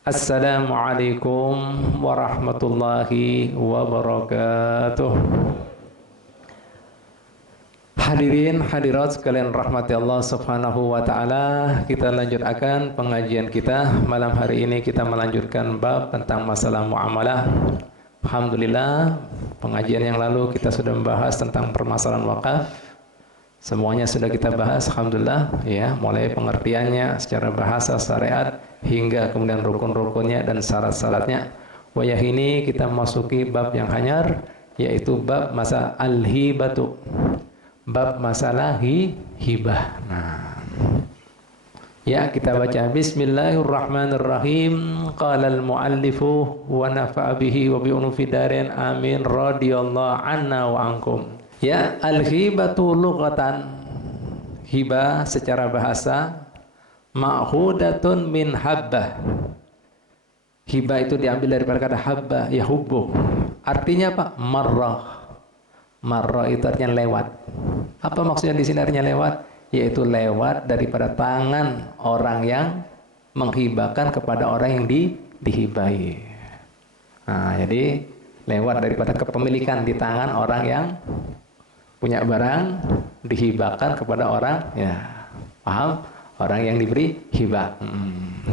Assalamualaikum warahmatullahi wabarakatuh. Hadirin hadirat sekalian rahmati Allah subhanahu wa ta'ala, kita lanjutkan pengajian kita. Malam hari ini kita melanjutkan bab tentang masalah muamalah. Alhamdulillah, pengajian yang lalu kita sudah membahas tentang permasalahan wakaf. Semuanya sudah kita bahas, alhamdulillah, ya, mulai pengertiannya secara bahasa syariat hingga kemudian rukun-rukunnya dan syarat-syaratnya. Wayah ini kita masuki bab yang hanyar, yaitu bab masalah al-hibatu, bab masalah hibah. Nah, ya, kita baca Bismillahirrahmanirrahim. Qala al-muallifu wa nafa'a bihi wa bi unufi darin amin radhiyallahu anna wa ankum. Ya, al-hibatu lughatan, hibah secara bahasa ma'khudatun min habbah. Hibah itu diambil daripada kata habbah, yahubbu. Artinya apa? Marrah. Marrah itu artinya lewat. Apa maksudnya di sini artinya lewat? Yaitu lewat daripada tangan orang yang menghibahkan kepada orang yang dihibahi. Nah, jadi lewat daripada kepemilikan di tangan orang yang punya barang dihibahkan kepada orang, ya, paham? Orang yang diberi hibah.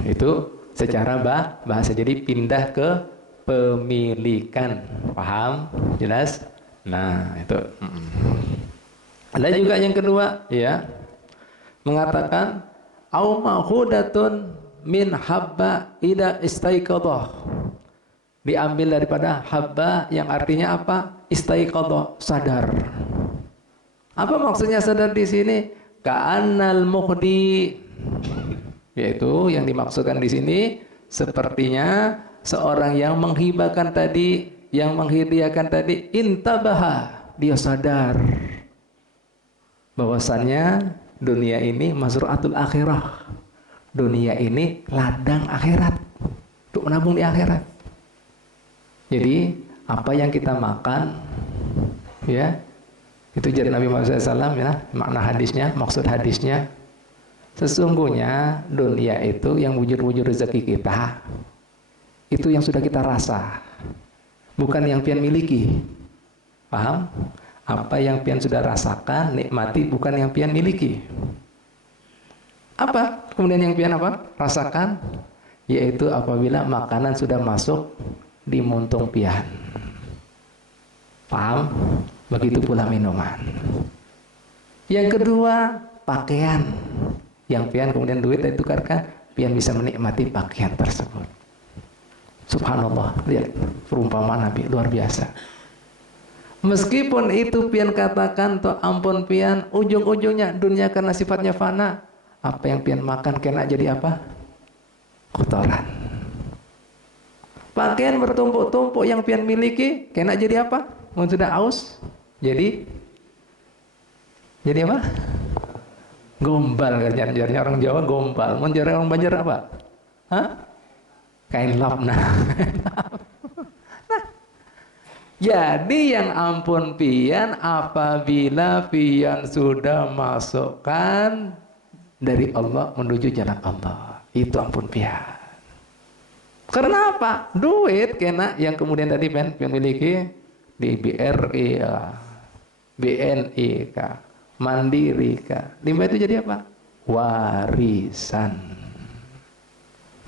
Itu secara bahasa, jadi pindah ke pemilikan. Paham? Jelas? Nah, itu. Ada juga yang kedua, ya, mengatakan au ma'khudatun min habba ida istaiqadhah. Diambil daripada habba yang artinya apa? Istaiqadhah, sadar. Apa maksudnya sadar di sini? Ka'annal muhdi, yaitu yang dimaksudkan di sini sepertinya seorang yang menghibahkan tadi, yang menghadiahkan tadi, intabaha, dia sadar bahwasannya dunia ini mazru'atul akhirah. Dunia ini ladang akhirat, untuk menabung di akhirat. Jadi apa yang kita makan, ya, itu jadi Nabi Muhammad SAW, ya, makna hadisnya, maksud hadisnya, sesungguhnya dunia itu yang wujud-wujud rezeki kita, itu yang sudah kita rasa, bukan yang pian miliki. Paham? Apa yang pian sudah rasakan, nikmati, bukan yang pian miliki. Apa? Kemudian yang pian apa? Rasakan, yaitu apabila makanan sudah masuk di muntung pian. Paham? Begitu pula minuman. Yang kedua, pakaian. Yang pian kemudian duit ditukarkan, pian bisa menikmati pakaian tersebut. Subhanallah, lihat perumpamaan Nabi luar biasa. Meskipun itu pian katakan, toh ampun pian, ujung-ujungnya dunia karena sifatnya fana. Apa yang pian makan kena jadi apa? Kotoran. Pakaian bertumpuk-tumpuk yang pian miliki kena jadi apa? Mun sudah aus, jadi apa? Gombal, jarnya orang Jawa gombal. Mun jarnya orang Banjar apa? Hah? Kain lap. Nah, jadi yang ampun pian apabila pian sudah masukkan dari Allah menuju jalan Allah, itu ampun pian. Karena apa? Duit kena yang kemudian tadi pian miliki di BRI, BNI, Mandiri, limbah itu jadi apa? Warisan.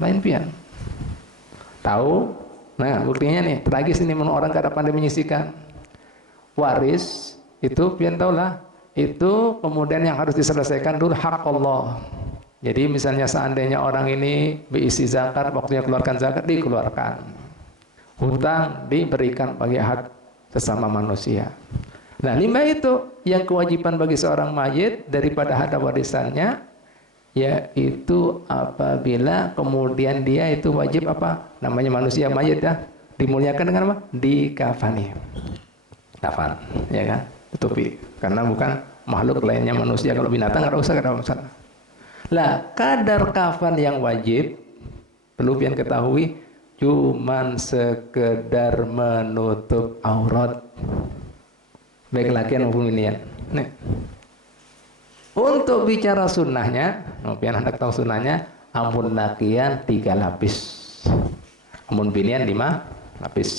Lain pian. Tahu? Nah, buktinya nih, tragis ini menurut orang kada pandai menyisikan. Waris itu pian tahulah, itu kemudian yang harus diselesaikan dulu hak Allah. Jadi misalnya seandainya orang ini berisi zakat, waktunya keluarkan zakat, dikeluarkan. Hutang diberikan bagi hak sesama manusia. Nah, limbah itu yang kewajiban bagi seorang mayit daripada harta warisannya, yaitu apabila kemudian dia itu wajib apa? Namanya manusia mayit, ya, dimuliakan dengan apa? Dikafani. Kafan, ya kan? Tutupi. Karena bukan makhluk lainnya manusia. Kalau binatang nggak usah, ada masalah. Lah, kadar kafan yang wajib perlu pian ketahui cuman sekedar menutup aurat, baik laki maupun minian. Nih, Untuk bicara sunnahnya, pian hendak tahu sunnahnya, amun lakian 3 lapis, amun binian 5 lapis.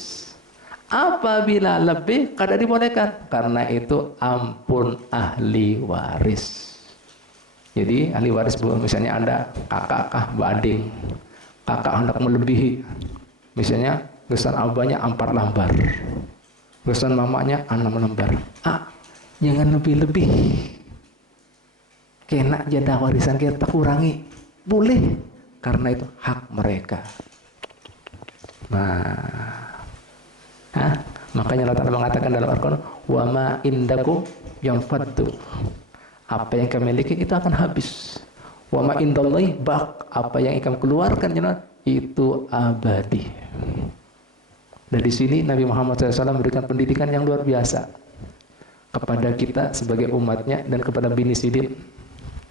Apabila lebih kada dibolehkan, karena itu ampun ahli waris. Jadi ahli waris, misalnya ada kakak kah bading, kakak hendak melebihi, misalnya gesan abahnya 4 lembar, gesan mamanya 6 lembar. Jangan lebih-lebih, kena jatah warisan kita kurangi, boleh, karena itu hak mereka. Makanya Allah Ta'ala mengatakan dalam Al-Quran, wa ma indakum yanfaddu, apa yang kami miliki itu akan habis. Wa ma indallahi baq, apa yang kami keluarkan itu abadi. Dan di sini Nabi Muhammad SAW memberikan pendidikan yang luar biasa kepada kita sebagai umatnya dan kepada bini Sidin,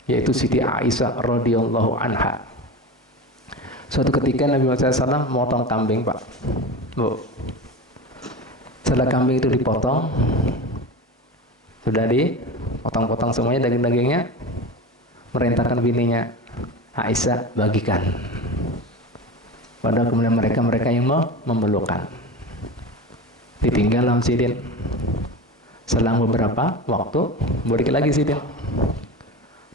yaitu Siti Aisyah radhiyallahu anha. Suatu ketika Nabi Muhammad SAW memotong kambing, Pak. Bu. Setelah kambing itu dipotong, sudah dipotong-potong semuanya daging-dagingnya, merintahkan bininya, Aisyah bagikan. Padahal kemudian mereka yang memelukkan. Ditinggal dalam Sidin. Selang beberapa waktu, balik lagi Sidin.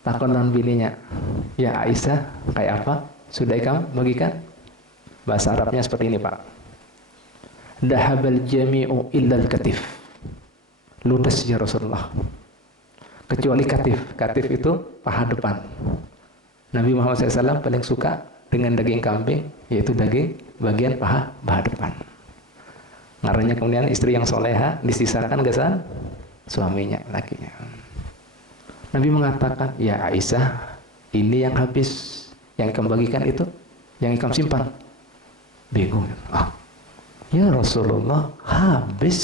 Takon dalam bininya, ya Aisyah, kayak apa? Sudah kamu bagikan? Bahasa Arabnya seperti ini, Pak. Dahabal jami'u illal katif. Ludes ya Rasulullah. Kecuali katif. Katif itu paha depan. Nabi Muhammad SAW paling suka dengan daging kambing, yaitu daging bagian paha depan. Karena kemudian istri yang soleha disisakan gesan suaminya, lakinya. Nabi mengatakan, ya Aisyah, ini yang habis, yang kamu bagikan itu, yang kamu simpan. Bingung. Ya Rasulullah, habis.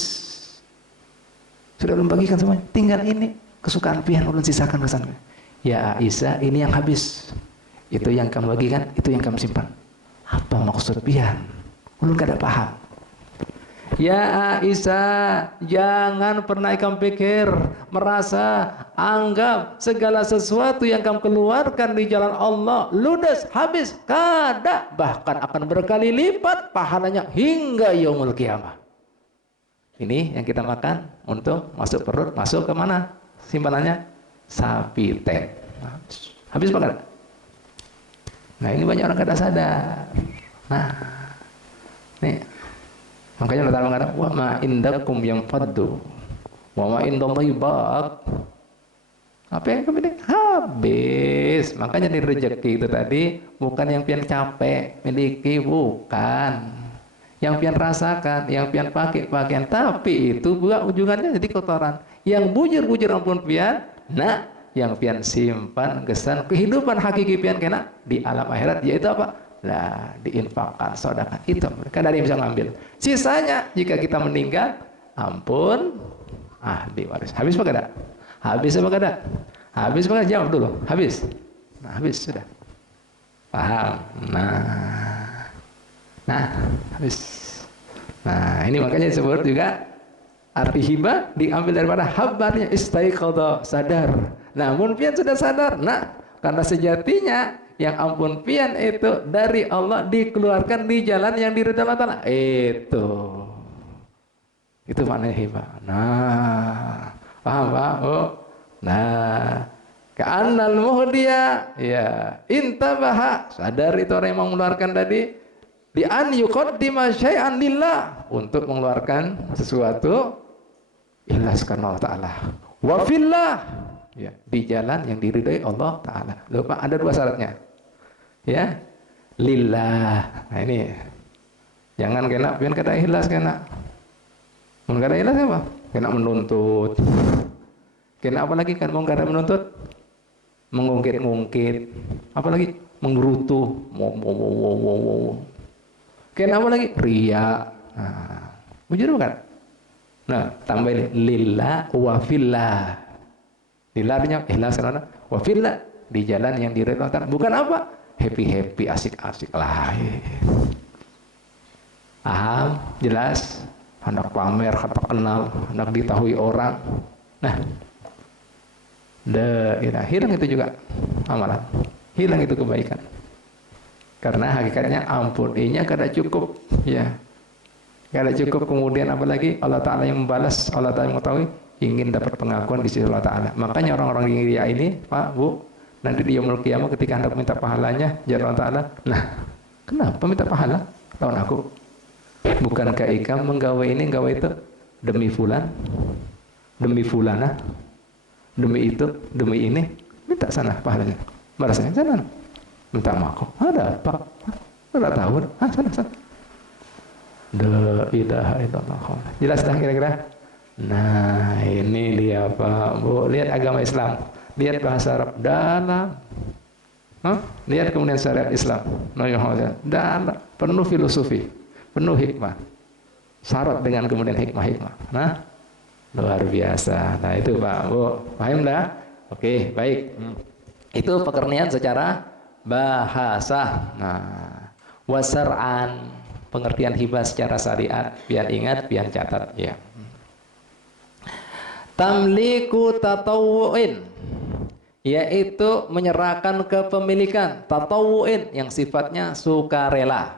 Sudah membagikan semuanya, tinggal ini kesukaan pian ulun sisakan kesan. Ya Aisyah, ini yang habis. Itu yang kamu bagikan, itu yang kamu simpan. Apa maksud pian? Ulun kada paham. Ya Aisyah, jangan pernah kamu pikir, merasa, anggap segala sesuatu yang kamu keluarkan di jalan Allah ludes, habis, kada, bahkan akan berkali lipat pahalanya hingga yaumul kiamah. Ini yang kita makan untuk masuk perut, masuk ke mana? Simpanannya sapi teh. Habis apa kada? Nah, ini banyak orang kada sadar. Nah, nih makanya Allah Ta'ala mengatakan, wa ma indakum yanfaddu wa ma indallahi baq. Apa yang kami habis. Makanya di rezeki itu tadi bukan yang pian capek miliki, bukan. Yang pian rasakan, yang pian pakai pakaian, tapi itu juga ujungannya jadi kotoran. Yang bujur-bujur ampun pian, yang pian simpan kesan kehidupan hakiki pian kena di alam akhirat, yaitu apa? Nah, diinfakkan, sedekah, itu mereka dari yang bisa ngambil. Sisanya jika kita meninggal, ampun ahli waris. Habis apa kada? Habis apa kada? Habis apa kada? Jawab dulu. Habis. Nah, habis sudah. Paham? Nah, habis. Nah, ini makanya disebut juga arti hibah diambil daripada habarnya istaiqadha, sadar. Namun pian sudah sadar. Nah, karena sejatinya yang ampun pian itu dari Allah dikeluarkan di jalan yang diridhoi Allah Ta'ala. Itu maknanya hibah. Nah, paham Pak? Oh. Nah, ka'annal muhdiya, ya, intabaha, sadar itu orang yang mengeluarkan tadi, di an yuqaddima syai'an lillah, untuk mengeluarkan sesuatu ikhlas karena Allah Ta'ala. Wa fillah, ya, di jalan yang diridhoi Allah Ta'ala. Lupa ada 2 syaratnya. Ya, lillah. Nah ini, jangan kena pian kata ikhlas, kena. Mun kada ikhlas apa? Kena menuntut. Kena apa lagi kan mau kada menuntut? Mengungkit-ungkit. Apalagi menggerutu. Kena apa lagi? Riya. Nah, bujur bukan? Nah, tambah lillah wa fillah. Lillah artinya ikhlas karena wa fillah, di jalan yang diridhoi Allah Ta'ala. Bukan apa? Happy-happy, asik-asik lah. Paham? Jelas? Hendak pamer, hendak kenal, hendak diketahui orang. Nah, Hilang itu juga amalan, hilang itu kebaikan. Karena hakikatnya ampuninya kada cukup, ya, kada cukup. Kemudian apalagi Allah Taala yang membalas, Allah Taala yang mengetahui, ingin dapat pengakuan di sisi Allah Taala. Makanya orang-orang yang ria ini, Pak, Bu, nanti di yaumul qiyamah ketika hendak minta pahalanya, jawab Allah Taala, nah, kenapa minta pahala? Lawan aku, bukankah ikam menggawe ini, gawe itu demi fulan, demi fulana, demi itu, demi ini, minta sana pahalanya, balasnya sana. Minta maaf, ada apa? Tidak tahu. Sana. La ilaha illallah. Jelas dah kira-kira? Nah, ini dia Pak Bu. Lihat agama Islam, lihat bahasa Arab dalam, lihat kemudian syariat Islam, dalam, penuh filosofi, penuh hikmah, syarat dengan kemudian hikmah-hikmah. Nah, luar biasa. Nah itu Pak Bu, paham dah? Oke, baik. Itu pengertian secara bahasa. Nah, wasar'an, pengertian hibah secara syariat, biar ingat, biar catat, ya. Tamliku tatawu'in, yaitu menyerahkan kepemilikan, tatawu'in yang sifatnya sukarela.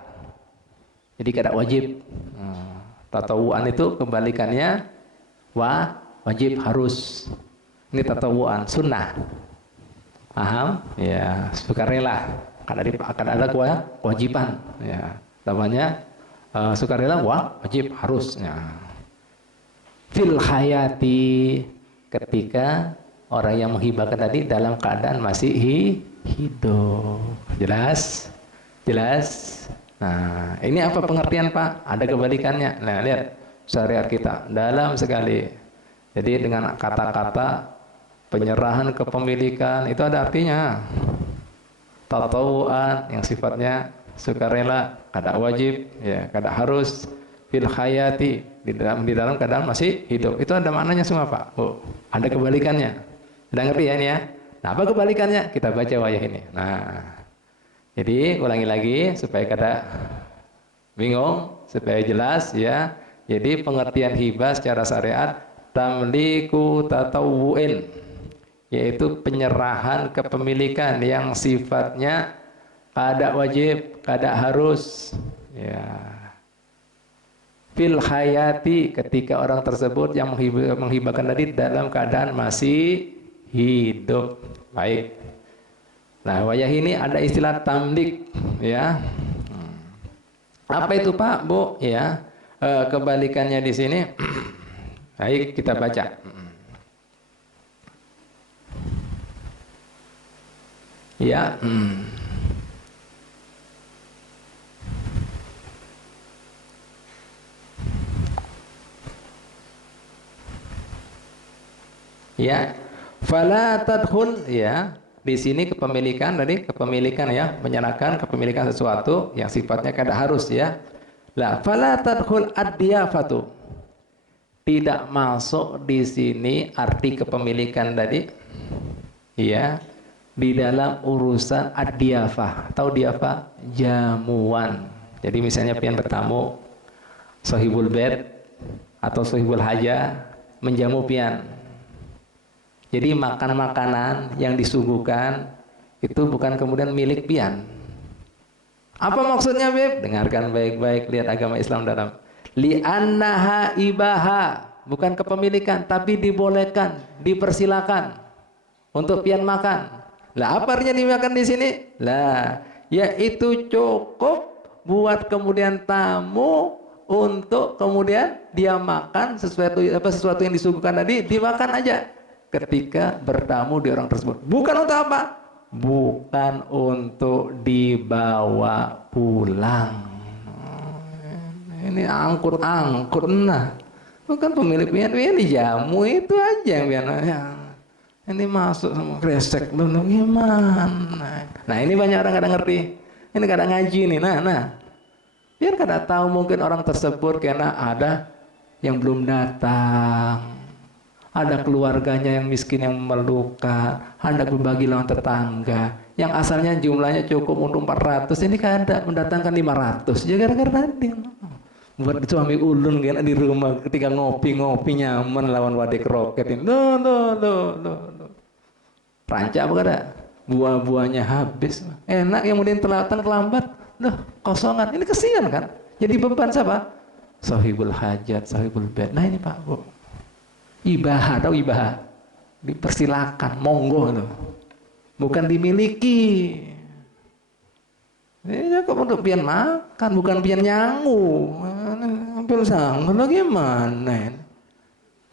Jadi kada wajib. Tatawu'an itu kebalikannya wajib, harus. Ini tatawu'an, sunnah. Paham? Ya, sukarela. Akan ada kewajiban. Ya, namanya sukarela wajib, harusnya. Fil hayati, ketika orang yang menghibahkan tadi dalam keadaan masih hidup. Jelas? Jelas? Nah, ini apa pengertian Pak? Ada kebalikannya. Nah, lihat syariat kita dalam sekali. Jadi dengan kata-kata penyerahan kepemilikan itu ada artinya. Tatawu'an yang sifatnya sukarela, kada wajib, ya, kada harus. Fil hayati, di dalam keadaan masih hidup. Itu ada maknanya semua Pak. Oh, ada kebalikannya. Udah ngerti ya ini ya? Nah, apa kebalikannya? Kita baca wayah ini. Nah, jadi ulangi lagi supaya kada bingung, supaya jelas ya. Jadi pengertian hibah secara syariat, tamliku tatawu'in, yaitu penyerahan kepemilikan yang sifatnya kada wajib, kada harus, ya. Fil hayati, ketika orang tersebut yang menghibahkan tadi dalam keadaan masih hidup. Baik. Nah, wayah ini ada istilah tamlik, ya. Apa itu Pak, Bu? Ya, kebalikannya di sini. Baik, kita baca. Ya. Ya, fala tadkhul, ya. Di sini kepemilikan tadi, kepemilikan ya, menyerahkan kepemilikan sesuatu yang sifatnya kada harus, ya. Lah, fala tadkhul ad-diyafatu. Tidak masuk di sini arti kepemilikan tadi, ya, di dalam urusan ad-diyafah. Tahu diyafah? Jamuan. Jadi misalnya pian bertamu, sahibul bait atau sahibul haja menjamu pian. Jadi makanan-makanan yang disuguhkan itu bukan kemudian milik pian. Apa maksudnya, Beb? Dengarkan baik-baik, lihat agama Islam dalam. Li'annaha ibaha, bukan kepemilikan, tapi dibolehkan, dipersilakan untuk pian makan. Lah, apa artinya dimakan di sini? Lah, yaitu cukup buat kemudian tamu untuk kemudian dia makan sesuatu yang disuguhkan tadi, dimakan aja. Ketika bertamu di orang tersebut, bukan untuk apa? Bukan untuk dibawa pulang. Ini angkut-angkut, nah, bukan pemilik pian dijamu itu aja yang biasanya. Ini masuk sama kresek dulu gimana? Nah, ini banyak orang kadang ngerti. Ini kadang ngaji nih. Nah, biar kadang tahu mungkin orang tersebut karena ada yang belum datang. Ada keluarganya yang miskin yang memerlukan, hendak berbagi lawan tetangga yang asalnya jumlahnya cukup untuk 400, ini kan ada mendatangkan 500 ya gara-gara tadi buat suami ulun kan di rumah ketika ngopi nyaman lawan wadek roket ini. Loh. Rancak apa kada? Buah-buahnya habis. Enak yang kemudian terlambat. Loh, kosongan. Ini kesian kan? Jadi beban siapa? Sahibul hajat, sahibul bed. Nah ini Pak Bu. Ibaha, tahu ibaha? Dipersilakan, monggo loh. Bukan dimiliki. Ini kok untuk pian makan, bukan pian nyangu. Hampir sanggup lo gimana?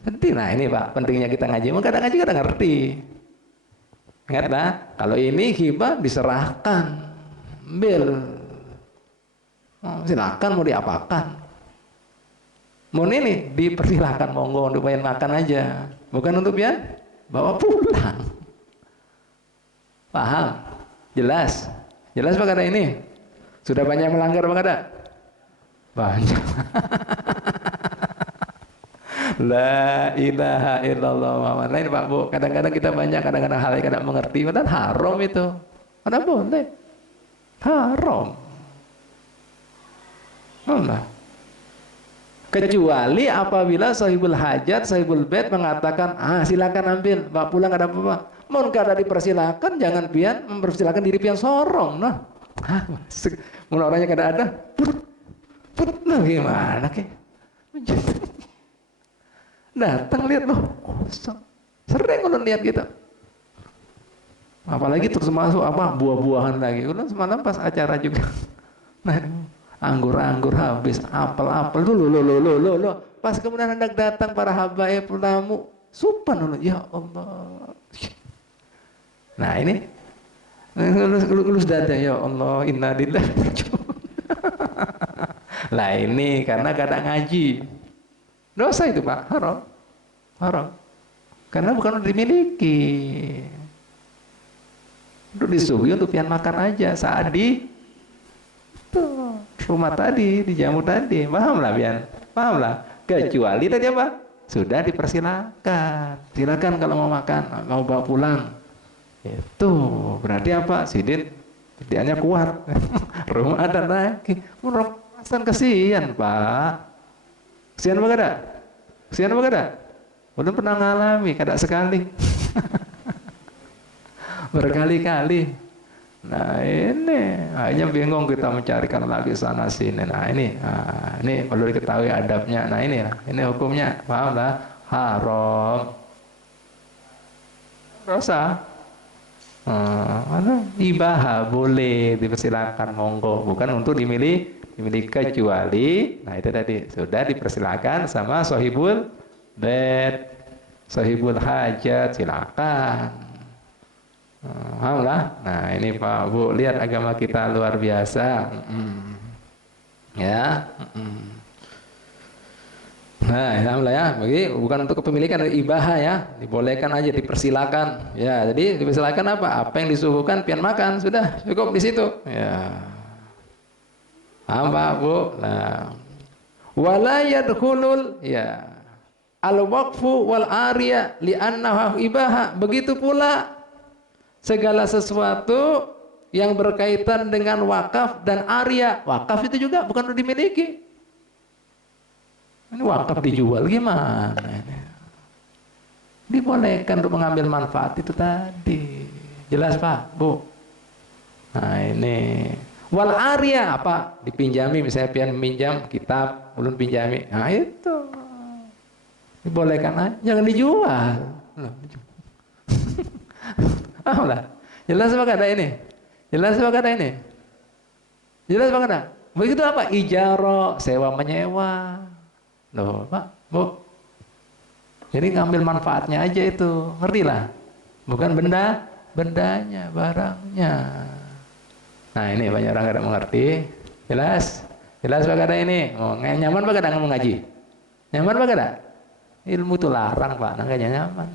Jadi nah ini Pak, pentingnya kita ngaji. Kadang ngaji kadang ngerti. Ingatlah, kalau ini hibah diserahkan, ambil. Silakan mau diapakan. Mau ini dipersilakan monggo untuk pengen makan aja, bukan untuk biar bawa pulang. Paham? Jelas? Jelas Pak kata ini? Sudah banyak melanggar Pak kata? Banyak. La ilaha illallah Muhammad. Lain Pak Bu, kadang-kadang kita banyak, kadang-kadang hal yang tidak mengerti, padahal haram itu. Mana boleh? Haram. Allah. Kecuali apabila sahibul hajat, sahibul bed mengatakan, silakan ambil, Pak pulang ada apa-apa. Mau kada dipersilakan, jangan pian mempersilakan diri pian sorong. Nah, mun orangnya kada ada, put, nah gimana ke? Datang lihat loh, kosong. Sering kalau lihat gitu. Apalagi terus masuk apa buah-buahan lagi. Udah semalam pas acara juga. Nah, anggur habis, apel loh. Pas kemudian hendak datang para habaib tamu, supan dulu. Ya Allah. Nah ini lulus dada ya Allah, innalillahi wa inna ilaihi raji'un. Lah ini karena kadang ngaji. Dosa itu Pak, haram. Karena bukan dimiliki. Untuk disuguhi untuk pian makan aja saat di tuh, rumah tadi, di jamu tadi. Paham lah pian? Paham lah. Kecuali tadi apa? Sudah dipersilakan. Silakan kalau mau makan, mau bawa pulang. Itu berarti apa? Sidin kerjaannya kuat. Rumah ada lagi. Merasa kesian Pak. Kesian apa kada? Kesian apa kada? Belum pernah ngalami, kada sekali. Berkali-kali. Nah ini, hanya bingung kita mencarikan lagi sana sini. Nah ini perlu diketahui adabnya. Nah ini hukumnya, paham lah? Haram. Dosa. Ibaha boleh dipersilakan monggo, bukan untuk dimiliki kecuali, nah itu tadi sudah dipersilakan sama sahibul bed, sahibul hajat, silakan. Alhamdulillah. Nah ini Pak Bu, lihat agama kita luar biasa. Ya. Nah alhamdulillah ya, bagi bukan untuk kepemilikan, ibaha ya, dibolehkan aja, dipersilakan. Ya jadi dipersilakan apa yang disuguhkan pian makan, sudah cukup di situ. Ya. Paham Pak Bu? Nah, wala yadkhulul ya al-waqfu wal ariya li'annahu ibaha. Begitu pula segala sesuatu yang berkaitan dengan wakaf dan ariya. Wakaf itu juga bukan dimiliki. Ini wakaf dijual gimana? Dibolehkan untuk mengambil manfaat itu tadi. Jelas Pak Bu? Nah ini wal arya apa? Dipinjami, misalnya pian minjam kitab, ulun pinjami. Nah itu dibolehkan aja, jangan dijual. Lah. Jelas apa kata ini? Jelas apa kata ini? Jelas apa kata? Begitu apa? Ijaro, sewa menyewa. Loh Pak, Bu. Jadi ngambil manfaatnya aja itu, ngerti lah. Bukan bendanya, barangnya. Nah ini banyak orang tidak mengerti. Jelas? Jelas Pak kada ini? Nyaman Pak kada mengaji? Nyaman Pak kada? Ilmu itu larang Pak, makanya nyaman.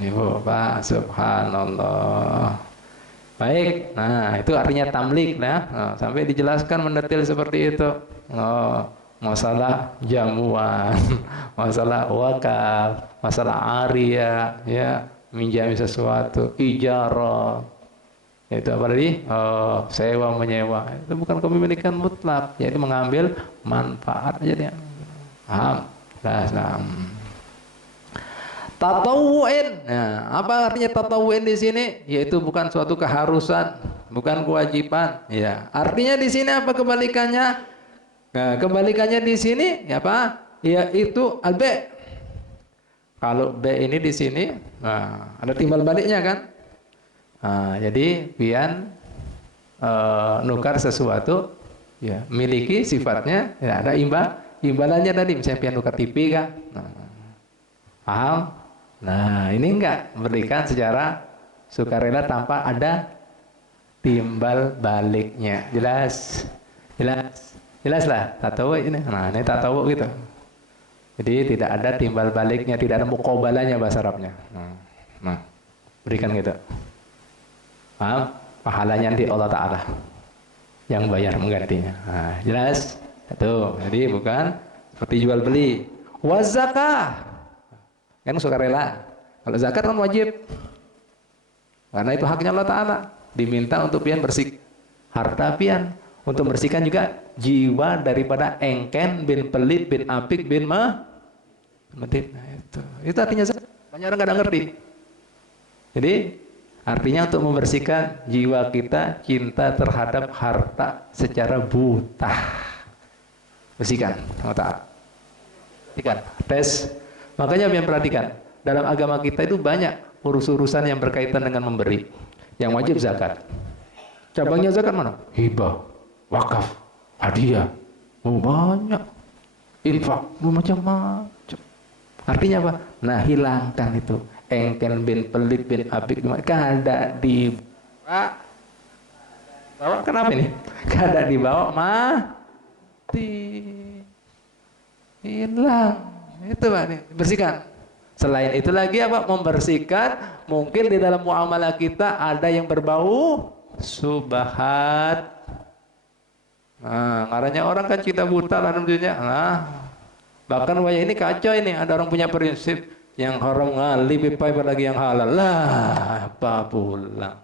Ini Bu Pak, subhanallah. Baik, nah itu artinya tamlik nah. Sampai dijelaskan mendetail seperti itu. Masalah jamuan, masalah wakaf, masalah arya, ya minjami sesuatu, ijarah. Itu apa tadi? Sewa menyewa. Itu bukan kepemilikan mutlak, yaitu mengambil manfaat aja dia. Paham? Nah. Tatawu'in. Nah, apa artinya tatawu'in di sini? Yaitu bukan suatu keharusan, bukan kewajiban. Ya, artinya di sini apa kebalikannya? Nah, kebalikannya di sini ya apa? Yaitu al-ba'. Kalau B ini di sini, nah, ada timbal baliknya kan? Nah, jadi pian nukar sesuatu, ya miliki sifatnya, ya ada imbalannya tadi. Misalnya pian nukar TV kan? Nah, paham? Nah, ini enggak berikan secara sukarela tanpa ada timbal baliknya. Jelas? Jelas lah. Tatawu ini. Nah, ini tatawu gitu. Jadi tidak ada timbal baliknya, tidak ada muqabalahnya bahasa Arabnya. Nah, berikan gitu. Paham? Pahalanya di Allah Ta'ala yang bayar menggantinya. Nah, jelas? Itu. Jadi bukan seperti jual beli. Wa zakah. Kan sukarela. Kalau zakat kan wajib. Karena itu haknya Allah Ta'ala. Diminta untuk pian bersih harta pian. Untuk bersihkan juga jiwa daripada engken bin pelit bin apik bin medit. Nah, itu artinya zakat. Banyak orang kadang ngerti. Jadi artinya untuk membersihkan jiwa kita cinta terhadap harta secara buta. Bersihkan Allah Ta'ala. Bersihkan. Tes. Makanya yang perhatikan, dalam agama kita itu banyak urus-urusan yang berkaitan dengan memberi. Yang wajib zakat. Cabangnya zakat mana? Hibah, wakaf, hadiah. Oh banyak. Infak, macam-macam. Artinya apa? Nah, hilangkan itu. Engkel bin pelit bin abik. Kada dibawa. Bawa kenapa ini? Kada dibawa mati. Hilang. Itu Pak nih, bersihkan. Selain itu lagi apa? Membersihkan mungkin di dalam muamalah kita ada yang berbau subhat. Nah, karena orang kan cinta buta dalam dunia. Nah, bahkan wajah ini kacau ini. Ada orang punya prinsip yang haram ngali pipai lagi yang halal. Lah, apa pulang.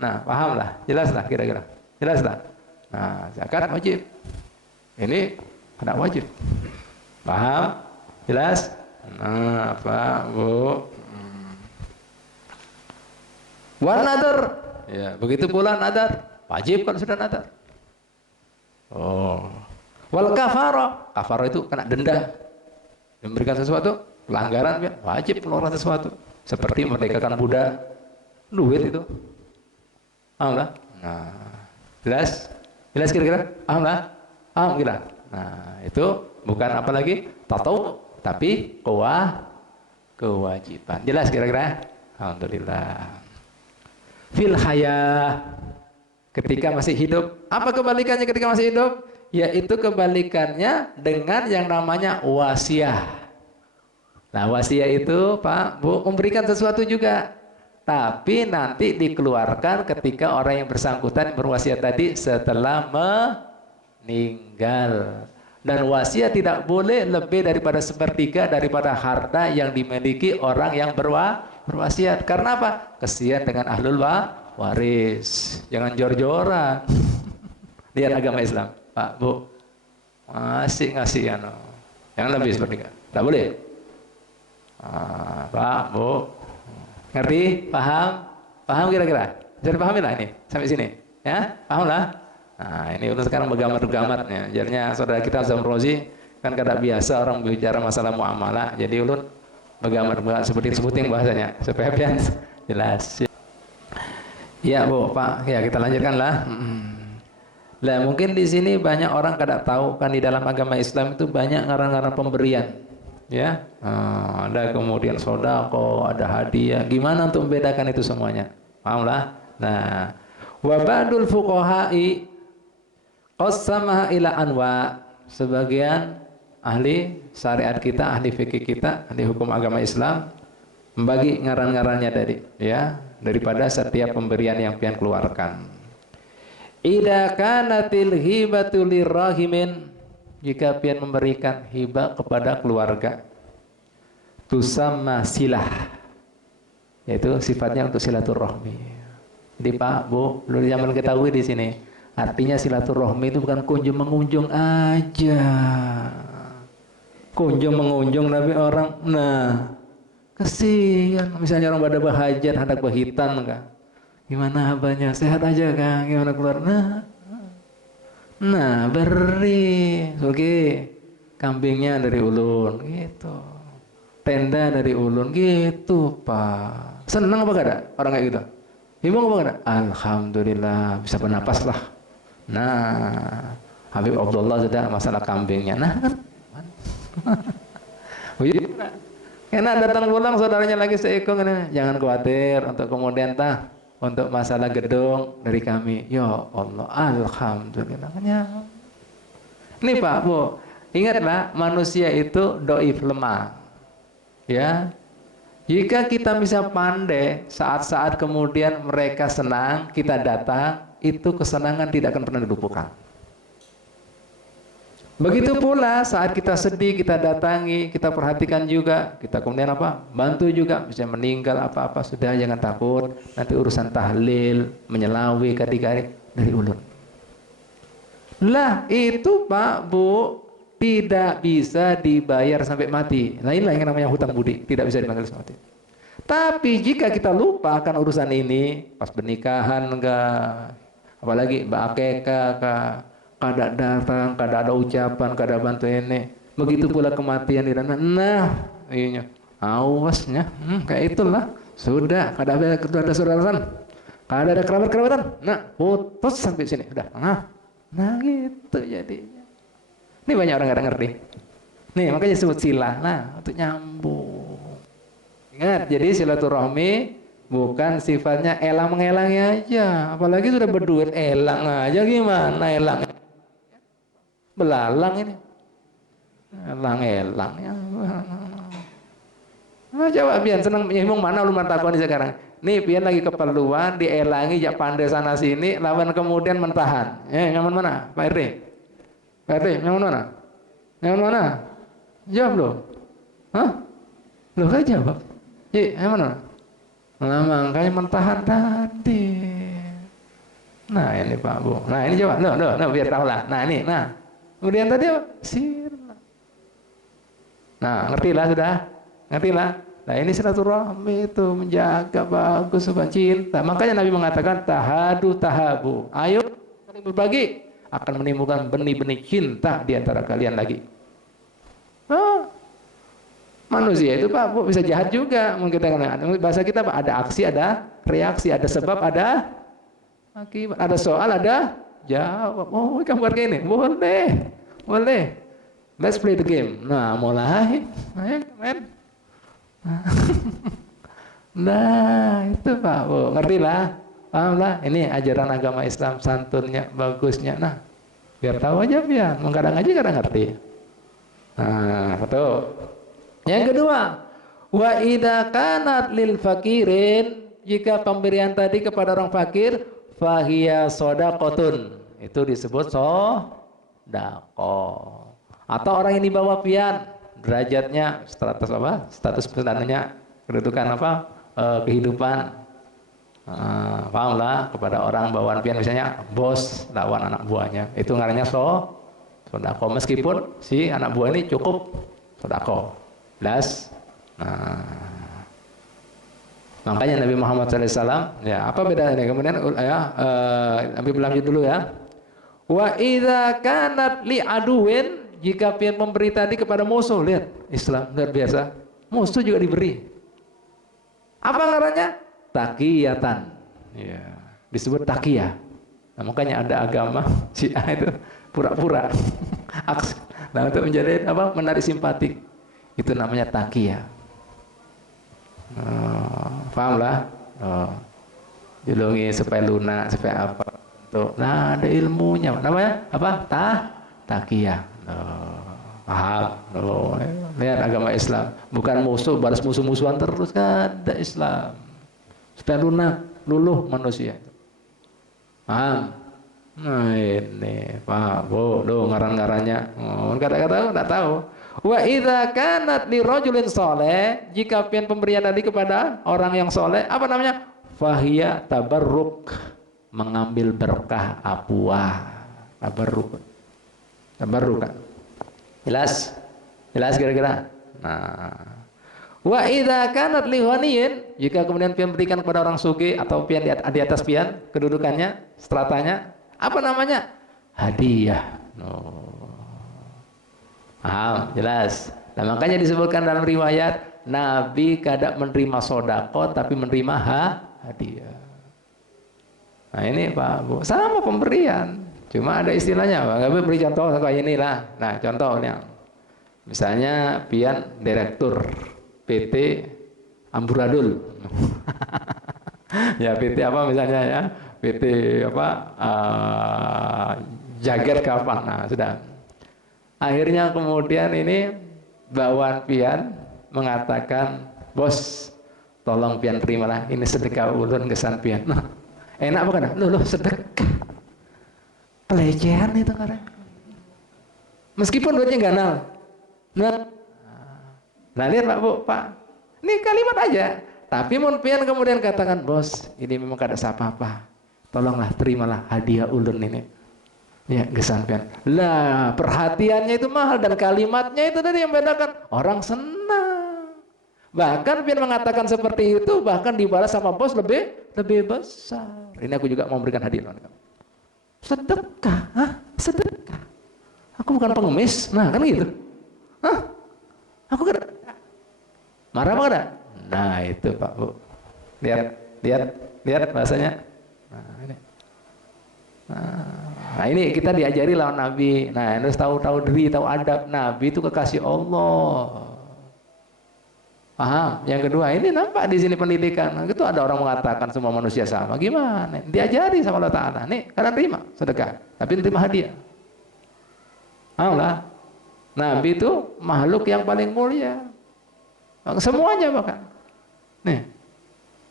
Nah, paham lah, jelas lah kira-kira. Jelas lah. Nah, zakat wajib. Ini tidak wajib. Paham? Jelas? Nah, Pak, Bu. Wan nadar. Ya, begitu pula nadar. Wajib kalau sudah nadar. Oh. Wal kafara. Kafara itu kena denda. Memberikan sesuatu, pelanggaran ya, wajib mengeluarkan sesuatu. Seperti merdekakan budak. Duit itu. Paham lah? Nah, jelas? Jelas kira-kira? Paham lah? Paham kira? Nah, itu bukan apa lagi tatawu, tapi kewajiban. Jelas kira-kira? Alhamdulillah. Fil hayah, ketika masih hidup. Apa kebalikannya ketika masih hidup? Yaitu kebalikannya dengan yang namanya wasiah. Nah, wasiah itu Pak, Bu, memberikan sesuatu juga. Tapi nanti dikeluarkan ketika orang yang bersangkutan berwasiat tadi setelah meninggal. Dan wasiat tidak boleh lebih daripada sepertiga daripada harta yang dimiliki orang yang berwasiat. Karena apa? Kesian dengan ahlul waris. Jangan jor-joran. Lihat agama Islam, Pak, Bu. Masih ngasih yang lebih sepertiga. Tidak boleh. Pak, Bu. Ngerti? Paham? Paham kira-kira? Bisa dipahami lah ini sampai sini. Ya, paham lah. Nah, ini ulun sekarang bergamat-gamatnya. Jadinya saudara kita Azam Rozi kan kada biasa orang bicara masalah muamalah. Jadi ulun bergamat-gamat sebutin bahasanya supaya pian jelas. Ya, Bu, Pak. Ya, kita lanjutkan lah. Lah, mungkin di sini banyak orang kada tahu kan di dalam agama Islam itu banyak ngaran-ngaran pemberian. Ya, ada kemudian sodako, ada hadiah. Gimana untuk membedakan itu semuanya? Paham lah? Nah, wa ba'dul fuqaha'i qassamaha ila anwa. Sebagian ahli syariat kita, ahli fikih kita, ahli hukum agama Islam membagi ngaran-ngarannya tadi, ya, daripada setiap pemberian yang pian keluarkan. Idza kanatil hibatu lirahimin, jika pian memberikan hibah kepada keluarga, tusamma silah, yaitu sifatnya untuk silaturahmi. Jadi Pak, Bu, lu jangan ketahui di sini. Artinya silaturahmi itu bukan kunjung mengunjung aja. kunjung mengunjung tapi orang, nah kasihan. Misalnya orang pada berhajat, hendak berhitan kan, gimana abahnya, sehat aja kan, gimana keluar, nah beri, oke, kambingnya dari ulun, gitu, tenda dari ulun, gitu pak. Senang apa gak ada orang kayak gitu? Bingung apa gak ada? Alhamdulillah bisa bernapas lah. Nah, Habib Abdullah sudah masalah kambingnya. Nah kan, enak datang pulang saudaranya lagi seekor, jangan khawatir untuk kemudian untuk masalah gedung dari kami. Ya Allah, alhamdulillah. Ini Pak Bu, ingatlah manusia itu doif, lemah. Ya, jika kita bisa pandai saat-saat kemudian mereka senang, kita datang, itu kesenangan tidak akan pernah dilupakan. Begitu pula saat kita sedih, kita datangi, kita perhatikan juga, kita kemudian apa? Bantu juga, misalnya meninggal apa-apa, sudah jangan takut, nanti urusan tahlil, menyelawi, kadi-kadi dari ulun. Lah itu Pak Bu tidak bisa dibayar sampai mati. Nah inilah yang namanya hutang budi, tidak bisa dipanggil sampai mati. Tapi jika kita lupa akan urusan ini, pas pernikahan enggak, apalagi akekah kah, kada datang, kada ada ucapan, kada bantu ini. Begitu pula kematian di sana. Nah, iya, awasnya, kayak itulah. Sudah, kada ada saudara, kada ada kerabat-kerabatan. Nah, putus sampai sini, udah. Nah gitu jadinya. Ini banyak orang kada ngerti. Nih, makanya disebut sila. Nah, untuk nyambung. Ingat, jadi silaturahmi bukan sifatnya elang mengelangi aja. Apalagi sudah berduit elang aja, gimana elang? Belalang ini, elang ya. Nah, coba pian senang nyimung mana lu takon sekarang. Nih pian lagi keperluan dielangi jak pandai sana sini, lawan kemudian mentahan. Nyaman mana? Pak RT. Pak RT, nyaman mana? Nyaman mana? Jawab lo. Hah? Lo kan jawab. Nyaman mana? Nah, makanya mentahan tadi. Nah, ini Pak Bu. Nah, ini coba. No, biar tahu lah. Nah, ini, nah. Kemudian tadi apa? Sirna. Nah, ngertilah sudah? Ngertilah? Nah, ini silaturahmi itu menjaga bagus supaya cinta. Makanya Nabi mengatakan tahabu. Ayo saling berbagi akan menimbulkan benih-benih cinta di antara kalian lagi. Manusia itu Pak Bu bisa jahat juga. Mungkin bahasa kita Pak, ada aksi, ada reaksi, ada sebab, ada akibat, ada soal, ada jawab. Oh, kamu kayak ini, boleh. Let's play the game. Nah, mulai. Ayo, main. Nah, itu Pak Bu, ngerti lah, paham lah. Ini ajaran agama Islam, santunnya, bagusnya. Nah, biar tahu aja biar. Kadang aja kadang ngerti. Nah, betul. Yang kedua, wa idza kanat lil fakirin, jika pemberian tadi kepada orang fakir, fahiya shadaqatun, itu disebut sedekah. Atau orang yang dibawa pian, derajatnya status apa? Status pendananya, kedudukan apa? Kehidupan. Pahamlah, kepada orang bawaan pian misalnya bos lawan anak buahnya, itu ngarannya sedekah. Meskipun si anak buah ini cukup sedekah. Makanya Nabi Muhammad SAW, ya apa bedanya? Kemudian Nabi berlanjut dulu ya. Wa idza kanat li aduwin, jika pian memberi tadi kepada musuh, lihat Islam luar biasa. Musuh juga diberi. Apa ngarannya? Taqiyatan. Ya, disebut taqiyah. Nah, makanya ada agama Syiah itu pura-pura. Nah, untuk menjadi apa? Menarik simpati. Itu namanya taqiyah. Paham lah? Julungi supaya lunak, supaya apa? Nah, ada ilmunya. Namanya apa? Taqiyah. Paham? Lihat agama Islam. Bukan musuh, balas musuh-musuhan terus. Ada Islam. Supaya lunak, luluh manusia. Paham? Nah ini, paham? Ngaran-ngarannya. Kata-kata nggak tahu. Wa idza kanat li rajulin saleh, jika pian pemberian tadi kepada orang yang soleh, apa namanya? Fahiya tabarruk, mengambil berkah apuah. Tabarruk kan? Jelas? Jelas kira-kira? Nah, wa idza kanat li ghaniyin, jika kemudian pian berikan kepada orang sugih atau pian di atas pian kedudukannya, stratanya, apa namanya? Hadiah. Oh. Paham? Jelas. Nah, makanya disebutkan dalam riwayat Nabi kada menerima sodako tapi menerima hadiah. Nah ini Pak Bu, sama pemberian, cuma ada istilahnya. Pak beri contoh kayak inilah. Nah contohnya, misalnya pian direktur PT Amburadul, ya PT apa misalnya ya, PT apa Jaget kapan, nah sudah. Akhirnya kemudian ini bawaan pian mengatakan, bos, tolong pian terimalah ini sedekah ulun kesan pian. Nah, enak bukan? Loh sedekah. Pelecehan itu karena. Meskipun duitnya ganal. Nah lihat Pak Bu, Pak. Ini kalimat aja. Tapi mun pian kemudian katakan, bos, ini memang kada apa-apa. Tolonglah terimalah hadiah ulun ini. Ya, kesan pian. Lah, perhatiannya itu mahal dan kalimatnya itu tadi yang bedakan. Orang senang. Bahkan pian mengatakan seperti itu, bahkan dibalas sama bos lebih besar. Ini aku juga mau memberikan hadiah. Sedekah, hah? Sedekah. Aku bukan pengemis, nah kan gitu. Hah? Aku kan marah apa kada? Nah itu Pak Bu. Lihat bahasanya. Nah ini. Nah ini kita diajari lawan Nabi. Nah harus tahu diri, tahu adab. Nabi itu kekasih Allah. Paham? Yang kedua, ini nampak di sini pendidikan. Nah, itu ada orang mengatakan semua manusia sama. Gimana? Diajari sama Allah Ta'ala. Nih, kalian terima sedekah, tapi terima hadiah. Paham lah? Nabi itu makhluk yang paling mulia. Semuanya bahkan. Nih.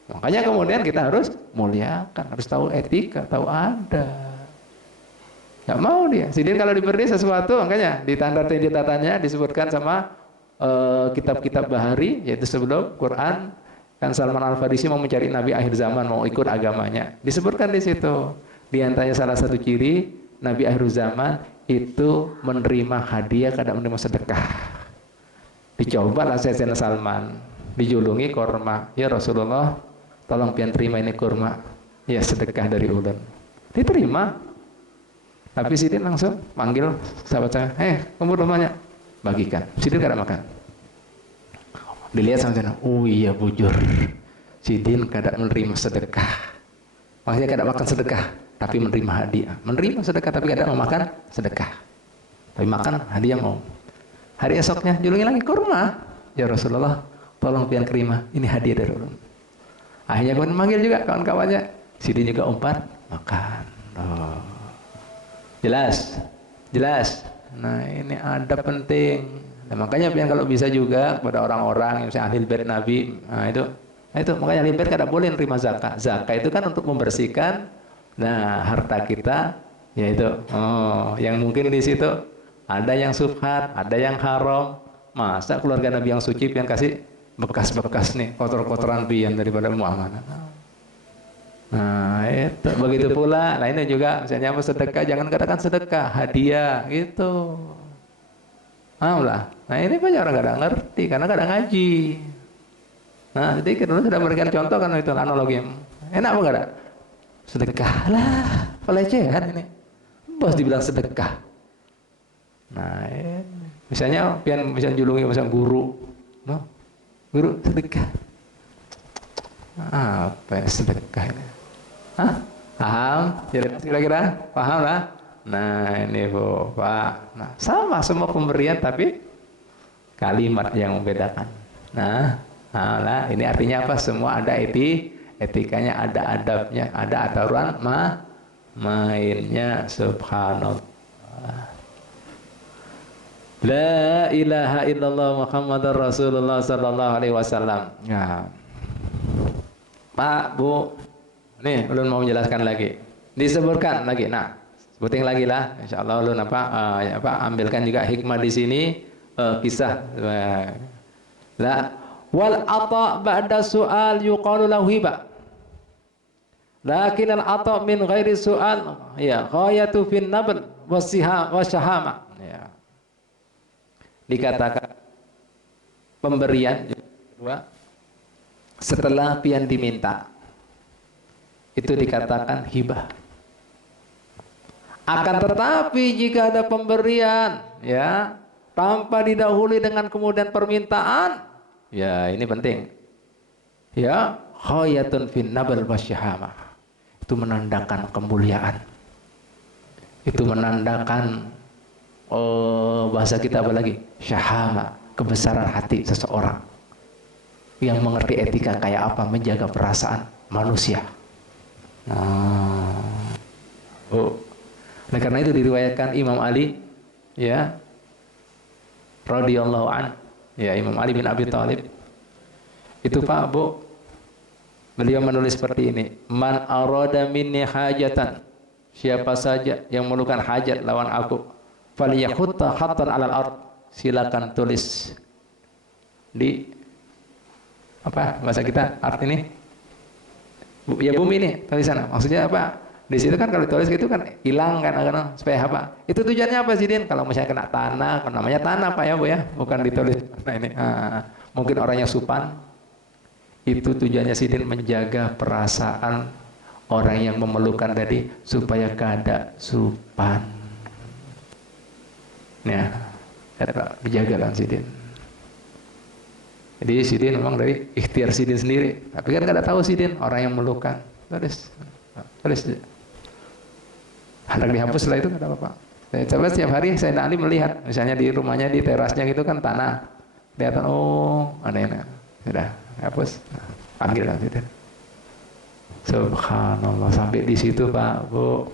Makanya kemudian kita harus muliakan, harus tahu etika, tahu adab. Gak mau dia. Sidin kalau diberi sesuatu, makanya di tanda tindatannya disebutkan sama kitab-kitab bahari, yaitu sebelum Quran. Kan Salman Al-Farisi mau mencari Nabi akhir zaman, mau ikut agamanya. Disebutkan di situ. Di antaranya salah satu ciri Nabi akhir zaman itu menerima hadiah, kadang menerima sedekah. Dicoba lah Sayyidina Salman, dijulungi korma. Ya Rasulullah, tolong pian terima ini kurma. Ya sedekah dari ulun. Diterima. Tapi Sidin langsung panggil sahabat saya, kamu rumahnya bagikan. Sidin kada makan. Dilihat sama saya, oh iya bujur. Sidin kada menerima sedekah. Makanya kada makan sedekah, tapi menerima hadiah. Menerima sedekah tapi kada memakan sedekah. Tapi makan hadiah mau. Hari esoknya julungi lagi kurma. Ya Rasulullah, tolong pian terima. Ini hadiah dari ulun. Akhirnya kemudian manggil juga kawan-kawannya. Sidin juga umpat makan. Oh. Jelas. Nah ini adab penting. Nah, makanya pian kalau bisa juga kepada orang-orang yang misalnya ahli bait Nabi, nah itu makanya ahli bait kada boleh nerima zakat. Zakat itu kan untuk membersihkan harta kita, yaitu yang mungkin di situ ada yang subhat, ada yang haram. Masa keluarga Nabi yang suci pian kasih bekas-bekas nih, kotor-kotoran pian daripada muamalah. Nah itu begitu pula. Nah ini juga misalnya mau sedekah, jangan katakan sedekah, hadiah gitu. Lah. Nah ini banyak orang kadang ngerti karena kadang ngaji. Nah jadi kita sudah memberikan contoh kan itu analogi. Enak apa enggak? Sedekah lah, pelecehan ini. Bos dibilang sedekah. Nah ini. Misalnya pian julungi misalnya guru, guru sedekah. Apa sedekah ini? Paham? Kira-kira paham lah. Nah ini Bu, Pak. Nah sama semua pemberian tapi kalimat yang membedakan. Nah lah ini artinya apa? Semua ada etikanya, ada adabnya, ada aturan mainnya. Subhanallah. La ilaha illallah Muhammadar Rasulullah sallallahu alaihi wasallam. Ya. Pak, Bu. Nih, ulun mau menjelaskan lagi. Disebutkan lagi. Nah, sebutin lagi lah. Insyaallah ulun ambilkan juga hikmah di sini kisah. La wal ata ba'da su'al yuqalu lahu hiba. Lakin al ata min ghairi su'al ghayatu fin nabl wa syahama. Ya. dikatakan pemberian kedua setelah pian diminta, itu dikatakan hibah. Akan tetapi jika ada pemberian ya tanpa didahului dengan kemudian permintaan, ya ini penting. Ya, khayatun fin nabal wasyahamah. Itu menandakan kemuliaan. Itu menandakan bahasa kita apa lagi? Syahama, kebesaran hati seseorang yang mengerti etika kayak apa menjaga perasaan manusia. Nah, karena itu diriwayatkan Imam Ali ya radhiyallahu an, ya Imam Ali bin Abi Thalib itu Pak Bu, beliau menulis seperti ini, man arada minni hajatan, siapa saja yang memerlukan hajat lawan aku, falyakhutta khattan alal ard, silakan tulis di apa bahasa kita art ini ya bumi ini tulisan, maksudnya apa? Di situ kan kalau ditulis gitu kan hilang kan, supaya apa? Itu tujuannya apa sih Din? Kalau misalnya kena tanah, kan namanya tanah Pak ya Bu ya, bukan ditulis. Nah ini mungkin orangnya supan, itu tujuannya Sidin menjaga perasaan orang yang memerlukan tadi supaya kada supan. Ya, dijaga kan Sidin. Jadi Sidin memang dari ikhtiar Sidin sendiri, tapi kan kada tahu Sidin orang yang memerlukan. Tulis. Hendak dihapus setelah itu nggak apa-apa. Coba setiap hari saya dan Ali melihat, misalnya di rumahnya di terasnya gitu kan tanah, kelihatan oh ada yang sudah hapus, panggil kan gitu. Subhanallah, sampai di situ Pak Bu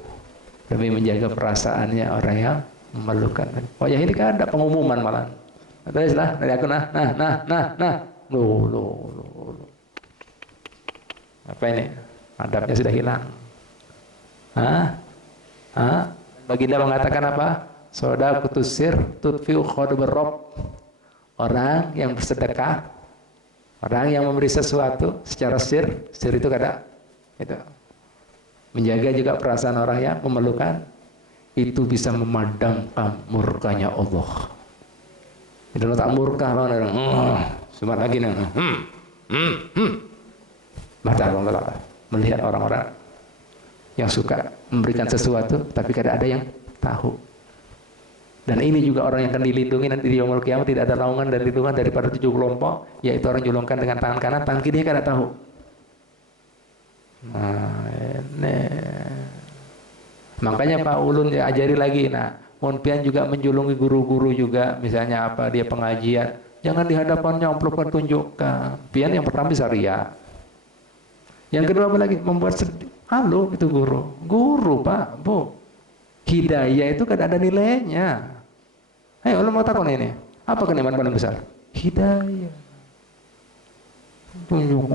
demi menjaga perasaannya orang yang memerlukan. Oh ya ini kan ada pengumuman malah. Tulis lah dari aku nah. Loh. Apa ini? Adabnya sudah hilang. Baginda mengatakan apa? Shadaqatus sir tudfi'u khadbar rabb. Orang yang bersedekah, orang yang memberi sesuatu secara sir itu kada itu. Menjaga juga perasaan orang yang memerlukan, itu bisa memadamkan murkanya Allah. Itu tak murka orang semat lagi nih. Baca Allah melihat orang-orang yang suka memberikan sesuatu tapi kada ada yang tahu. Dan ini juga orang yang akan dilindungi nanti di yaumul kiamat, tidak ada naungan dan lindungan daripada 7 kelompok, yaitu orang julungkan dengan tangan kanan, tangan kiri kada tahu. Nah, ini. Makanya Pak Ulun ya ajari lagi. Nah, mohon pian juga menjulungi guru-guru juga, misalnya apa dia pengajian, jangan di hadapannya amplopkan tunjukkan. Pian yang pertama bisa ria. Yang kedua apa lagi? Membuat sedih. Halo, itu guru Pak Bu, hidayah itu kan ada nilainya. Ayo lo mau takut ini, apa kenikmatan paling besar? Hidayah. Tunjuk,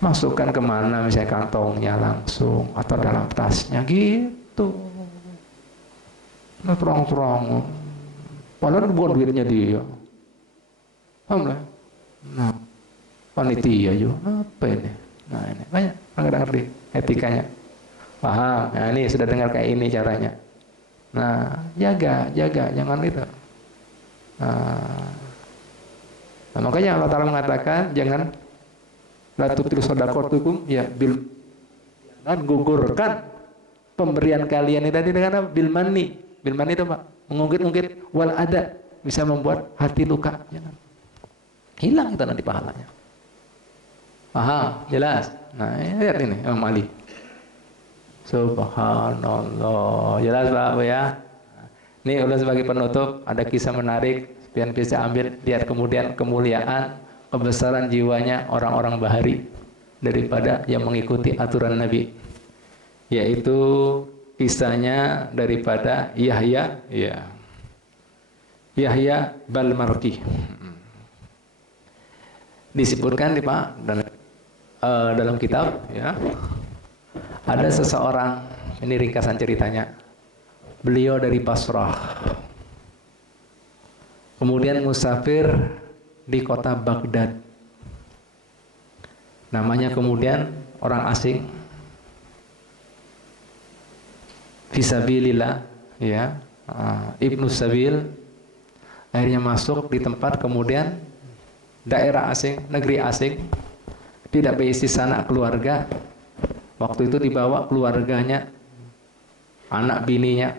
masukkan kemana misalnya kantongnya langsung atau dalam tasnya gitu, nah terang-terang padahal bukan duitnya dia. Alhamdulillah. Nah panitia juga apa ini? Nah ini banyak orang ngerti etikanya, paham. Nah ini sudah dengar kayak ini caranya. Nah jaga jangan itu. Nah makanya Allah Ta'ala mengatakan jangan la tubtilu shadaqatukum ya bil, dan gugurkan pemberian kalian ini tadi dengan bil manni itu Pak, mengungkit-ungkit wal ada, bisa membuat hati luka, jangan hilang itu nanti pahalanya. Paham? Jelas? Nah, lihat ini Imam Ali. Subhanallah. Jelas Pak Bu ya? Ini udah sebagai penutup, ada kisah menarik, pian bisa ambil, lihat kemudian kemuliaan, kebesaran jiwanya orang-orang bahari daripada yang mengikuti aturan Nabi. Yaitu kisahnya daripada Yahya Balmarki. Disebutkan di Pak dalam kitab ya, ada seseorang, ini ringkasan ceritanya, beliau dari Basrah kemudian musafir di kota Baghdad, namanya kemudian orang asing fisabilillah ya, Ibnu Sabil Akhirnya masuk di tempat, kemudian daerah asing, negeri asing, tidak berisi sanak keluarga. Waktu itu dibawa keluarganya, anak bininya,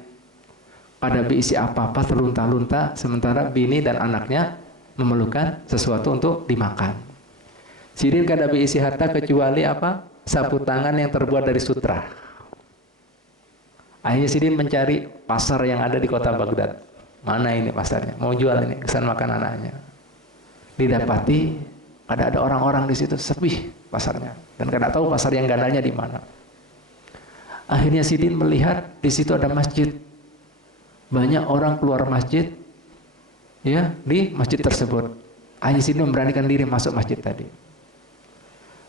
pada berisi apa-apa, terlunta-lunta, sementara bini dan anaknya memerlukan sesuatu untuk dimakan. Sidin kada berisi harta kecuali apa? Sapu tangan yang terbuat dari sutra. Akhirnya Sidin mencari pasar yang ada di kota Baghdad. Mana ini pasarnya? Mau jual ini, kesan makan anaknya. Didapati ada orang-orang di situ, sepi pasarnya, dan kada tahu pasar yang gananya di mana. Akhirnya Sidin melihat di situ ada masjid. Banyak orang keluar masjid, ya, di masjid tersebut. Akhirnya Sidin memberanikan diri masuk masjid tadi.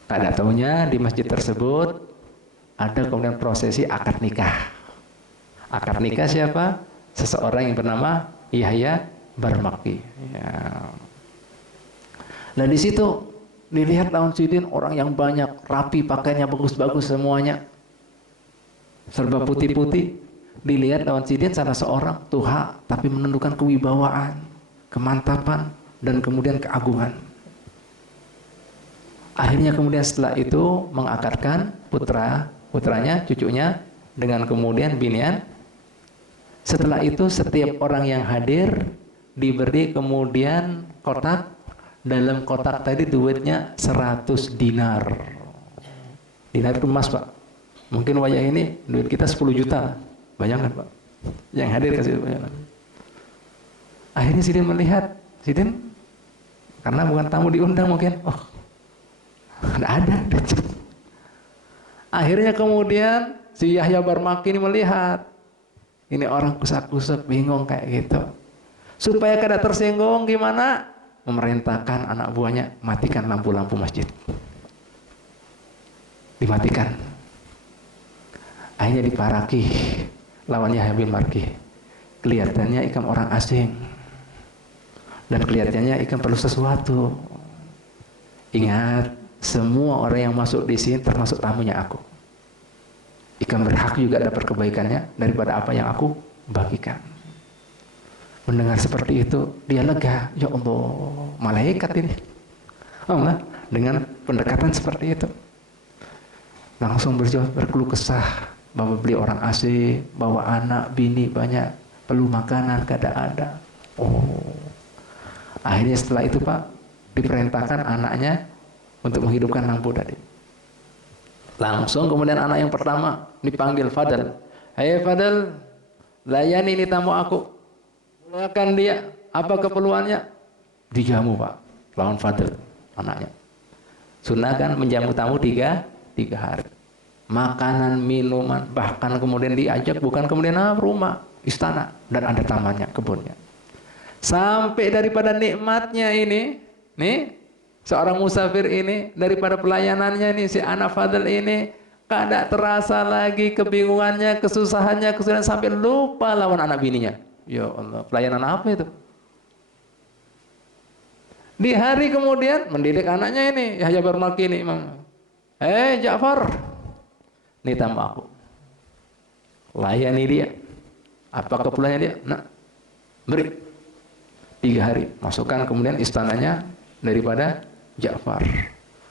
Kada tahunya di masjid tersebut ada kemudian prosesi akad nikah. Akad nikah siapa? Seseorang yang bernama Yahya Barmaki. Ya. Nah di situ dilihat lawan Sidin orang yang banyak, rapi, pakaiannya bagus-bagus semuanya, serba putih-putih. Dilihat lawan Sidin salah seorang tuha, tapi menunjukkan kewibawaan, kemantapan, dan kemudian keagungan. Akhirnya kemudian setelah itu mengakadkan putranya, cucunya, dengan kemudian binian. Setelah itu setiap orang yang hadir diberi kemudian kotak. Dalam kotak tadi duitnya 100 dinar. Dinar itu emas, Pak. Mungkin wajah ini duit kita 10 juta. Bayangkan, Pak. Yang hadir kasih bayangkan. Akhirnya Sidin melihat, Sidin karena bukan tamu diundang mungkin. Oh, ada. Akhirnya kemudian si Yahya Barmaki ini melihat. Ini orang kusak-kusak, bingung kayak gitu. Supaya kada tersinggung gimana? Memerintahkan anak buahnya matikan lampu-lampu masjid. Dimatikan. Akhirnya diparaki lawan Yahya bin Marki. Kelihatannya ikan orang asing. Dan kelihatannya ikan perlu sesuatu. Ingat, semua orang yang masuk di sini termasuk tamunya aku. Ikan berhak juga dapat kebaikannya daripada apa yang aku bagikan. Mendengar seperti itu, dia lega. Ya Allah, malaikat ini. Allah, dengan pendekatan seperti itu. Langsung berkeluh kesah bahwa beli orang asing, bawa anak, bini banyak, perlu makanan, kada ada. Oh, akhirnya setelah itu Pak, diperintahkan anaknya untuk menghidupkan lampu tadi. Langsung kemudian anak yang pertama dipanggil Fadl. Hei Fadl, layani ini tamu aku. Mulakan dia, apa keperluannya? Dijamu Pak, lawan Fadl anaknya. Sunnah kan menjamu tamu tiga hari. Makanan, minuman, bahkan kemudian diajak bukan kemudian rumah, istana, dan ada tamannya, kebunnya. Sampai daripada nikmatnya ini, nih, seorang musafir ini, daripada pelayanannya ini, si anak Fadl ini, kada terasa lagi kebingungannya, kesusahannya, kesulitan, sampai lupa lawan anak bininya. Ya Allah, pelayanan apa itu? Di hari kemudian, mendidik anaknya ini, Yahya Barmaki ini, Imam. Ja'far, ini tamu aku. Layani dia. Apa keperluannya dia? Nah, beri. 3 hari, masukkan kemudian istananya daripada Ja'far,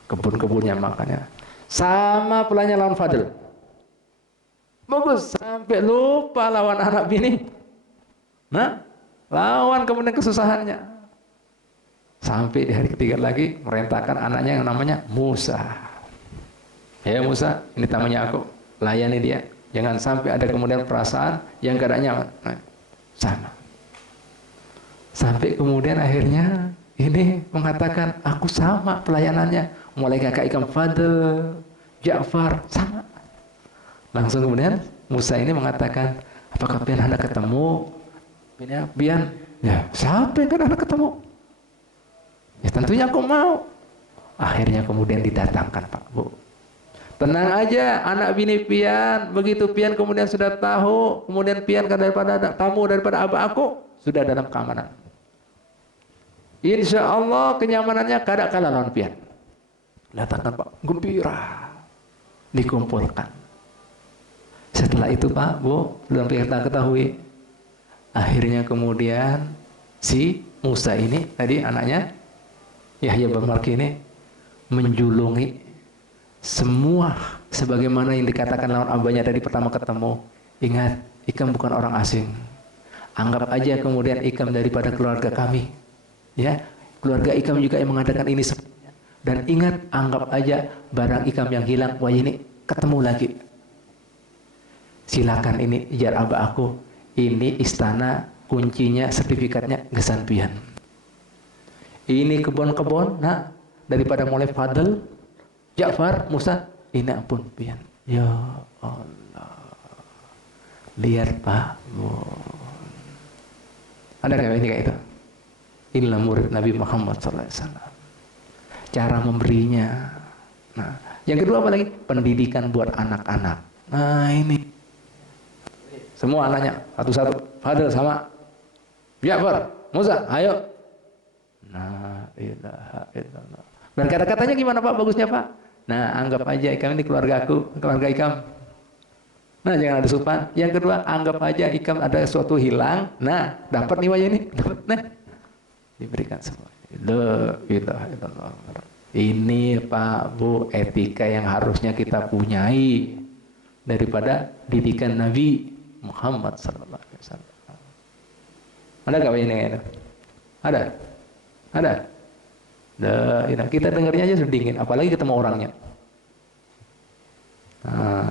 kebun-kebunnya makannya. Sama pulanya lawan Fadl. Bagus, sampai lupa lawan anak bini. Nah, lawan kemudian kesusahannya. Sampai di hari ketiga lagi merintahkan anaknya yang namanya Musa. Ya Musa, ini tamunya aku, layani dia. Jangan sampai ada kemudian perasaan yang kada nyaman. Nah, sama. Sampai kemudian akhirnya ini mengatakan aku sama pelayanannya, mulai kakak ikam Fadl, Ja'far sama. Langsung kemudian Musa ini mengatakan, apakah pian hendak ketemu? Pian, ya siapa yang hendak ketemu? Ya tentunya aku mau. Akhirnya kemudian didatangkan Pak Bu. Tenang aja anak bini pian, begitu pian kemudian sudah tahu, kemudian pian daripada tamu daripada abah aku sudah dalam keamanan. Insya Allah kenyamanannya kada kalah lawan pian. Datangkan Pak, gembira, dikumpulkan. Setelah itu Pak, Bu, belum kita ketahui. Akhirnya kemudian si Musa ini tadi anaknya Yahya bin Marki ini menjulungi semua sebagaimana yang dikatakan lawan abahnya tadi pertama ketemu. Ingat, Ikam bukan orang asing. Anggap aja kemudian Ikam daripada keluarga kami. Ya, keluarga Ikam juga yang mengadakan ini semuanya. Dan ingat, anggap aja barang Ikam yang hilang, wah ini ketemu lagi. Silakan ini jar abah aku. Ini istana, kuncinya, sertifikatnya gesampian. Ini kebun-kebun, nah daripada mulai Fadl, Ja'far, Musa, ini ampun pian. Ya Allah. Lihat Pak. Ada nggak ini kayak itu? Inilah murid Nabi Muhammad SAW. Cara memberinya. Nah, yang kedua apa lagi? Pendidikan buat anak-anak. Nah ini. Semua anaknya satu-satu. Fadl sama Ja'far, Musa, ayo. Nah, ilaha illallah. Dan kata-katanya gimana Pak? Bagusnya Pak? Nah, anggap aja Ikam ini keluarga aku, keluarga Ikam. Nah, jangan ada supan. Yang kedua, anggap aja Ikam ada sesuatu hilang. Nah, dapat nih wajah ini. Dapat. Nah, diberikan semua. La ilaha illallah. Ini Pak Bu etika yang harusnya kita punyai daripada didikan Nabi Muhammad sallallahu alaihi wasallam. Ada enggak ini? Ada? Ada? Kita dengarnya aja sudah dingin, apalagi ketemu orangnya. Nah,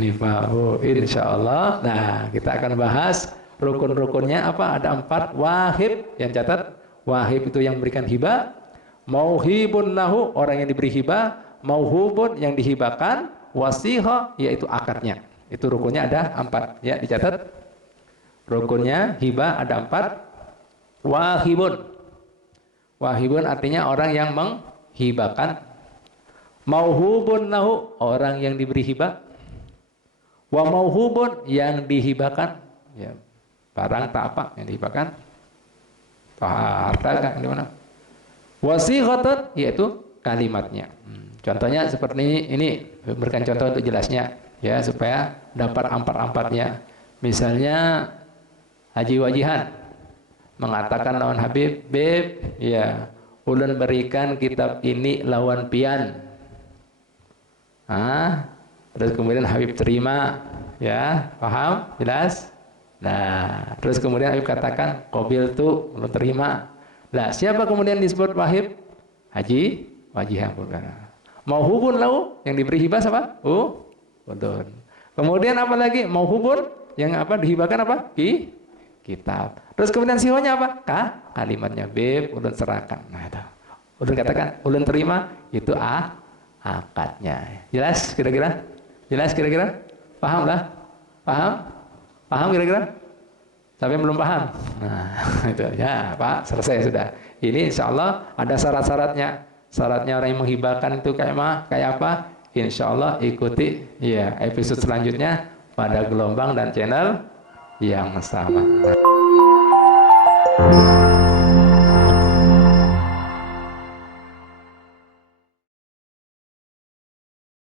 ini Pak Bu, insyaallah. Nah, kita akan bahas rukun-rukunnya apa? Ada 4. Wahib, yang catat. Wahib itu yang memberikan hibah. Mauhibun lahu, orang yang diberi hibah. Mauhubun, yang dihibahkan. Wasiha, yaitu akadnya. Itu rukunnya ada 4. Ya, dicatat. Rukunnya hibah ada 4. Wahibun. Wahibun artinya orang yang menghibahkan. Mauhubun lahu, orang yang diberi hibah. Wa mauhubun, yang dihibahkan. Ya, barang tak apa yang dihibahkan. Harta kan di mana? Wasighatun, yaitu kalimatnya. Contohnya seperti ini, berikan contoh untuk jelasnya ya supaya dapat 4-4-nya. Misalnya Haji Wajihan mengatakan lawan Habib, Beb, ya, ulun berikan kitab ini lawan pian. Terus kemudian Habib terima, ya, paham, jelas. Nah, terus kemudian Habib katakan, qabil tu, ulun terima. Lah, siapa kemudian disebut Wahib? Haji Wajihan. Mauhubun lahu, yang diberi hibah siapa? Ulun. Kemudian apa lagi? Mauhubun, yang apa dihibahkan apa? Kitab. Terus kemudian sihonya apa? Kalimatnya Beb, ulun serahkan. Nah, itu. Ulun katakan, ulun terima, itu akadnya. Jelas kira-kira? Jelas kira-kira? Paham lah? Paham? Paham kira-kira? Sampai belum paham? Nah, itu ya, Pak, selesai sudah. Ini insya Allah ada syarat-syaratnya. Syaratnya orang yang menghibahkan itu kayak apa? Insya Allah ikuti ya episode selanjutnya pada gelombang dan channel yang sama.